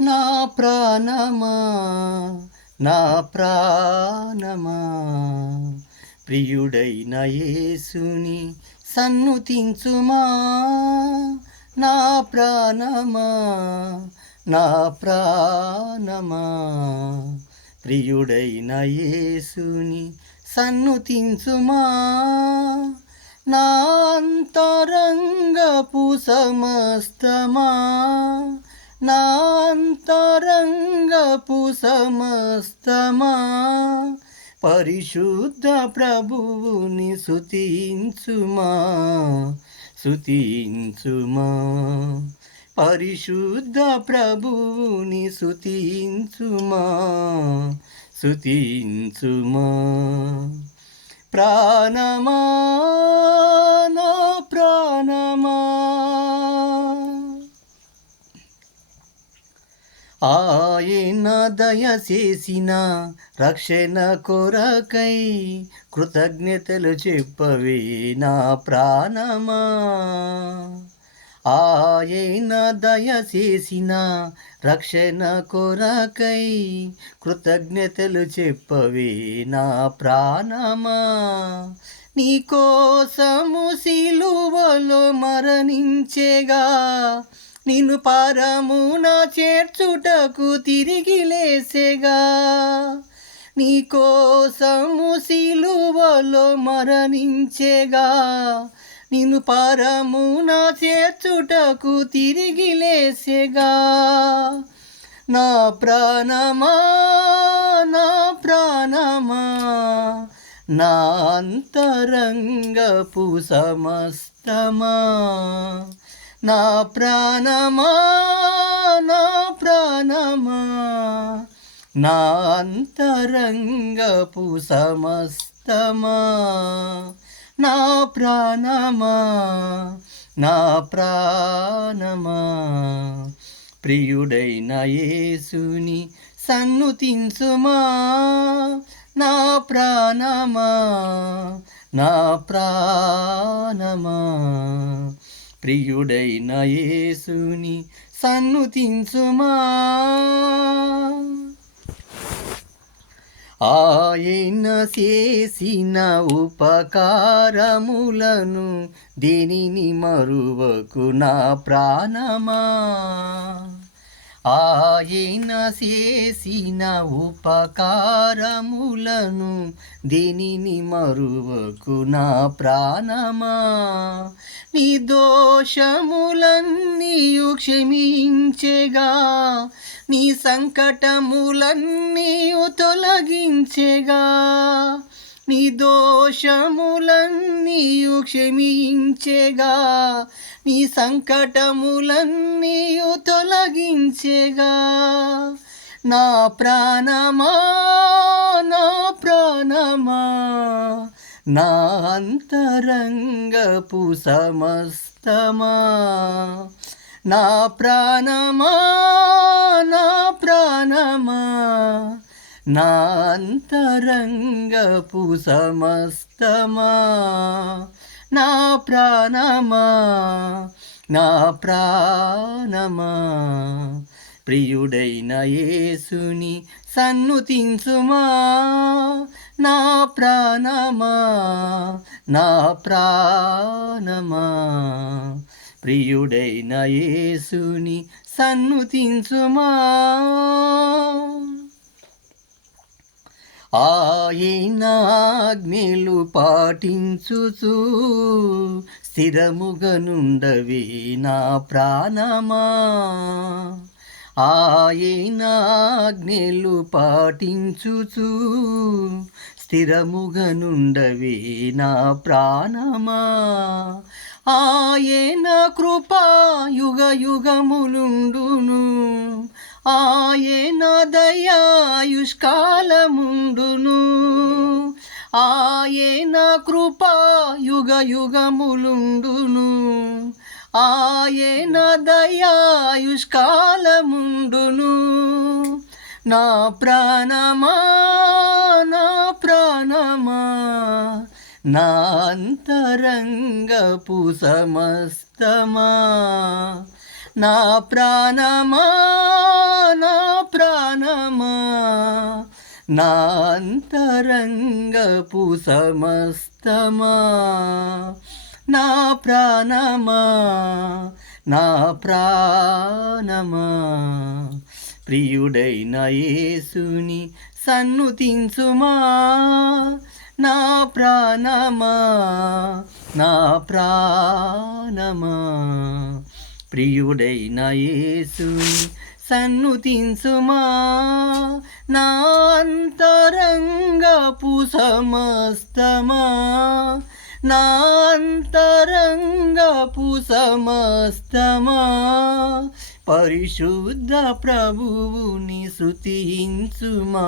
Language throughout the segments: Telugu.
నా ప్రాణమా నా ప్రాణమా ప్రియుడైన యేసుని సన్నుతించుమా. నా ప్రాణమా నా ప్రాణమా ప్రియుడైన యేసుని సన్నుతించుమా. నా అంతరంగపు సమస్తమా నా అంతరంగపు సమస్తమా పరిశుద్ధ ప్రభువుని స్తుతించుమా స్తుతించుమా. పరిశుద్ధ ప్రభువుని స్తుతించుమా స్తుతించుమా. ప్రాణమా నా ప్రాణమా ఆయన దయచేసిన రక్షణ కొరకై కృతజ్ఞతలు చెప్పవే నా ప్రాణమా. ఆయన దయచేసిన రక్షణ కొరకై కృతజ్ఞతలు చెప్పవే నా ప్రాణమా. నీకోసము సిలువలో మరణించేగా నిన్ను పరమున చేర్చుటకు తిరిగి లేసేగా. నీకోసము సిలువలో మరణించేగా నిన్ను పరమున చేర్చుటకు తిరిగి లేసేగా. నా ప్రాణమా నా ప్రాణమా నా అంతరంగపు సమస్తమా. నా ప్రాణమా నా ప్రాణమా నా అంతరంగపు సమస్తమా. నా ప్రాణమా నా ప్రాణమా ప్రియుడైన యేసుని సన్నుతించుమా. నా ప్రాణమా నా ప్రాణమా ప్రియుడైన యేసుని సన్నుతించుమా. ఆయన చేసిన ఉపకారములను దేనిని మరువకు నా ప్రాణమా. ఆయన చేసిన ఉపకారములను దేనిని మరువకు నా ప్రాణమా. నీ దోషములన్నీయు క్షమించెగా నీ సంకటములన్నీయు తొలగించెగా. నీ దోషములన్నీయు క్షమించెగా నీ సంకటములన్నీయు తొలగించెగా. నా ప్రాణమా నా ప్రాణమా నా అంతరంగపు సమస్తమా. నా ప్రాణమా నా ప్రాణమా నా అంతరంగపు సమస్తమా. నా ప్రాణమా నా ప్రాణమా ప్రియుడైన యేసుని సన్నుతించుమా. నా ప్రాణమా నా ప్రాణమా ప్రియుడైన యేసుని సన్నుతించుమా. ఆయన ఆజ్ఞలు పాటించుచు స్థిరముగనుండవే నా ప్రాణమా. ఆయన ఆజ్ఞలు పాటించుచు స్థిరముగనుండవే నా ప్రాణమా. ఆయన కృపా యుగ యుగములుండును ఆయన దయాయుష్కాలముండును. ఆయన కృపా యుగ యుగములుండును ఆయన దయాయుష్కాలముండును. నా ప్రాణమా నా ప్రాణమా నా అంతరంగపు సమస్తమా. నా ప్రాణమా నా అంతరంగపు సమస్తమా, నా ప్రాణమా, నా ప్రాణమా, ప్రియుడైన యేసుని సన్నుతించుమా, నా ప్రాణమా, నా ప్రాణమా, ప్రియుడైన యేసుని సన్నుతించుమా, నా అంతరంగపు సమస్తమా, నా అంతరంగపు సమస్తమా, పరిశుద్ధ ప్రభువుని స్తుతించుమా,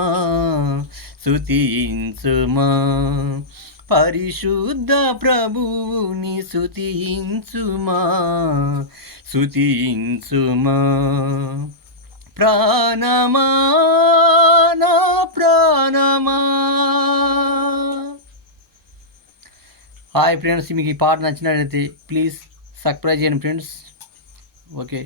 స్తుతించుమా, పరిశుద్ధ ప్రభువుని స్తుతించుమా, స్తుతించుమా, ప్రాణమా, నా ప్రాణమా. హాయ్ ఫ్రెండ్స్, మీకు ఈ పాట నచ్చినట్లయితే ప్లీజ్ సబ్స్క్రైబ్ చేయండి ఫ్రెండ్స్. ఓకే.